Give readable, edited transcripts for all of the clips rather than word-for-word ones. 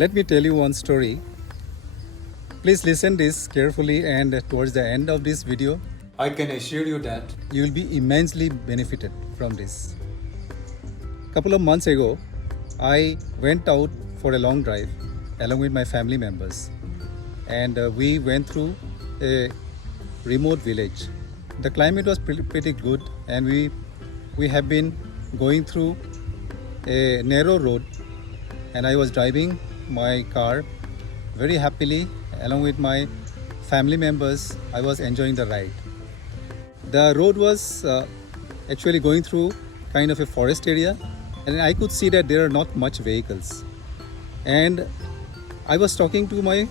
Let me tell you one story. Please listen this carefully, and towards the end of this video, I can assure you that you will be immensely benefited from this. Couple of months ago, I went out for a long drive along with my family members, and we went through a remote village. The climate was pretty good, and we have been going through a narrow road, and I was driving my car very happily along with my family members. I was enjoying the ride. The road was actually going through kind of a forest area, and I could see that there are not much vehicles. And I was talking to my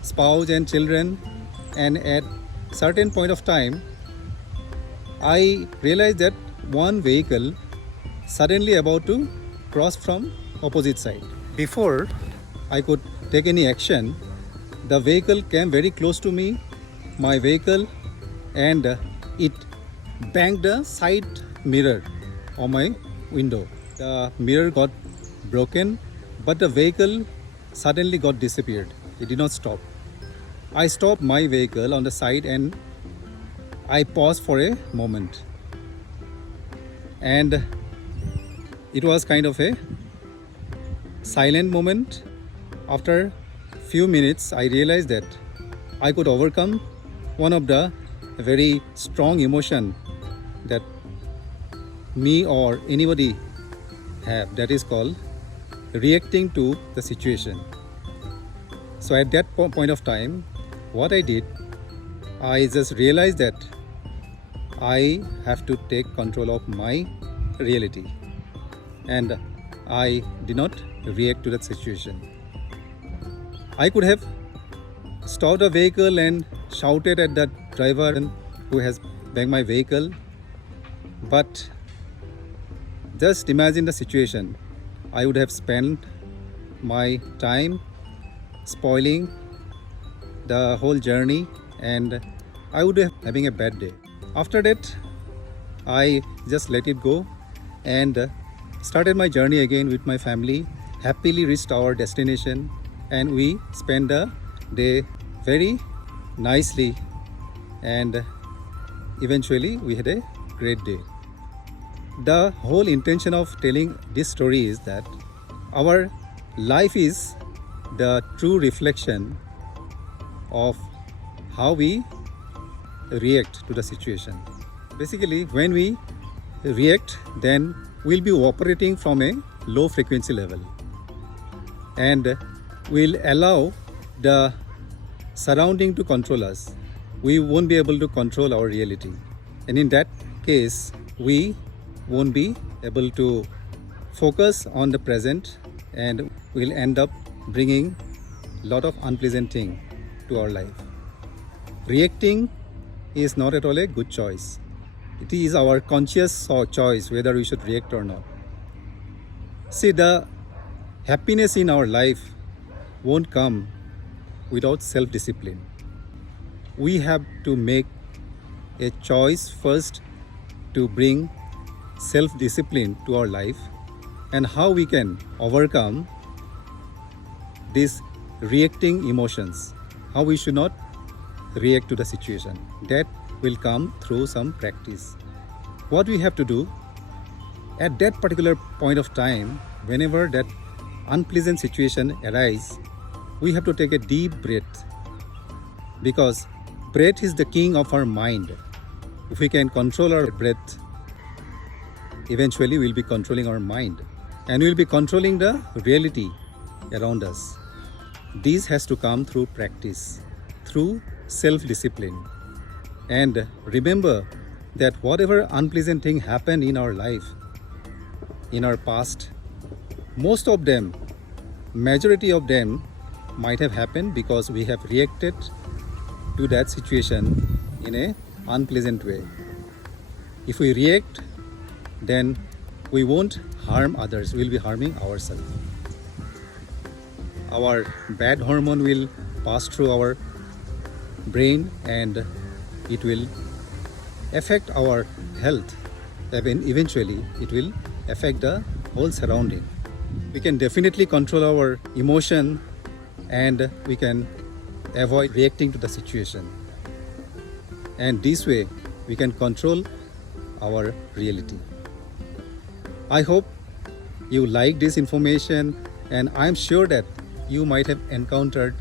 spouse and children, and at certain point of time I realized that one vehicle suddenly about to cross from opposite side. Before I could take any action, the vehicle came very close to me, my vehicle, and it banged the side mirror on my window. The mirror got broken, but the vehicle suddenly got disappeared. It did not stop. I stopped my vehicle on the side and I paused for a moment. And it was kind of a silent moment. After few minutes, I realized that I could overcome one of the very strong emotion that me or anybody have, that is called reacting to the situation. So at that point of time, what I did, I just realized that I have to take control of my reality, and I did not react to that situation. I could have stopped the vehicle and shouted at that driver who has banged my vehicle, but just imagine the situation. I would have spent my time spoiling the whole journey, and I would have having a bad day. After that, I just let it go and started my journey again with my family. Happily reached our destination, and we spent the day very nicely, and eventually we had a great day. The whole intention of telling this story is that our life is the true reflection of how we react to the situation. Basically, when we react, then we'll be operating from a low frequency level, and we'll allow the surrounding to control us. We won't be able to control our reality, and in that case, we won't be able to focus on the present, and we'll end up bringing a lot of unpleasant thing to our life. Reacting is not at all a good choice. It is our conscious choice whether we should react or not. See, the happiness in our life won't come without self-discipline. We have to make a choice first to bring self-discipline to our life, and how we can overcome these reacting emotions, how we should not react to the situation. That will come through some practice. What we have to do at that particular point of time, whenever that unpleasant situation arises, we have to take a deep breath, because breath is the king of our mind. If we can control our breath, eventually we'll be controlling our mind, and we'll be controlling the reality around us. This has to come through practice, through self-discipline. And remember that whatever unpleasant thing happened in our life, in our past, most of them, majority of them might have happened because we have reacted to that situation in a unpleasant way. If we react, then we won't harm others, we'll be harming ourselves. Our bad hormone will pass through our brain, and it will affect our health. Eventually, it will affect the whole surrounding. we can definitely control our emotion and we can avoid reacting to the situation. And this way, we can control our reality. I hope you like this information, and I'm sure that you might have encountered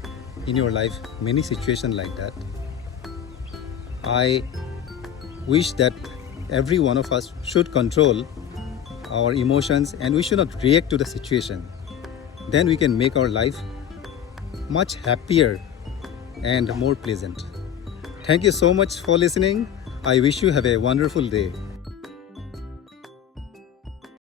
in your life many situations like that. I wish that every one of us should control our emotions and we should not react to the situation. Then we can make our life much happier and more pleasant. Thank you so much for listening. I wish you have a wonderful day.